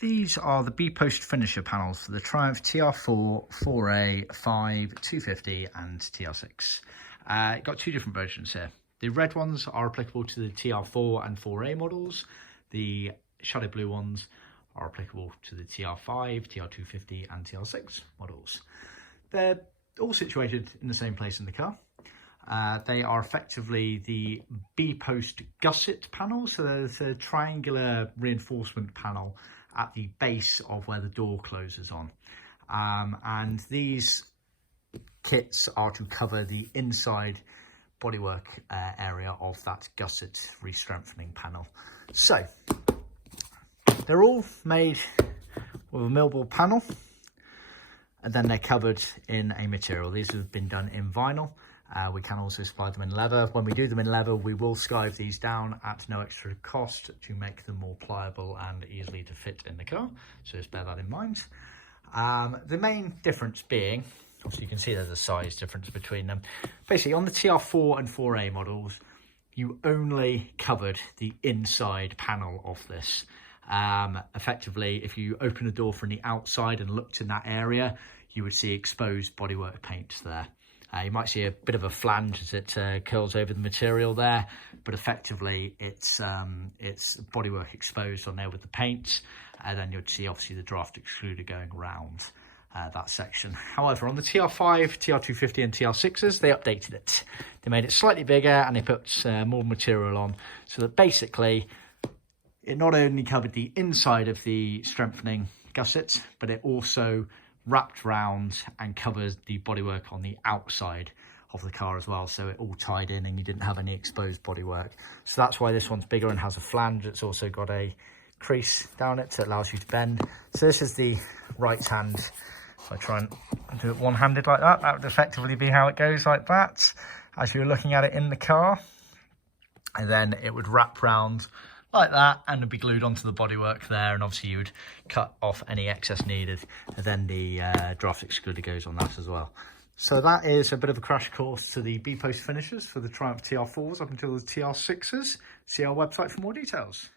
These are the B-post finisher panels for the Triumph TR4, 4A, 5, 250 and TR6. Got two different versions here. The red ones are applicable to the TR4 and 4A models. The shadow blue ones are applicable to the TR5, TR250 and TR6 models. They're all situated in the same place in the car. They are effectively the B-post gusset panel, so there's a triangular reinforcement panel at the base of where the door closes on. And these kits are to cover the inside bodywork area of that gusset re-strengthening panel. So they're all made with a millboard panel, and then they're covered in a material. These have been done in vinyl. We can also supply them in leather. When we do them in leather, we will skive these down at no extra cost to make them more pliable and easily to fit in the car. So just bear that in mind. The main difference being, obviously you can see there's a size difference between them. Basically on the TR4 and 4A models, you only covered the inside panel of this. Effectively, if you open a door from the outside and looked in that area, you would see exposed bodywork paint there. You might see a bit of a flange as it curls over the material there, but effectively it's bodywork exposed on there with the paint, and then you'd see obviously the draft excluder going around that section. However, on the TR5, TR250 and TR6s, they updated it. They made it slightly bigger and they put more material on, so that basically it not only covered the inside of the strengthening gusset, but it also wrapped round and covers the bodywork on the outside of the car as well, so it all tied in and you didn't have any exposed bodywork. So that's why this one's bigger and has a flange. It's also got a crease down it that allows you to bend. So this is the right hand. If I try and do it one-handed like that, that would effectively be how it goes, like that, as you're looking at it in the car. And then it would wrap round like that and it'd be glued onto the bodywork there, and obviously you would cut off any excess needed, and then the draft excluder goes on that as well. So that is a bit of a crash course to the B-post finishers for the Triumph TR4s up until the TR6s. See our website for more details.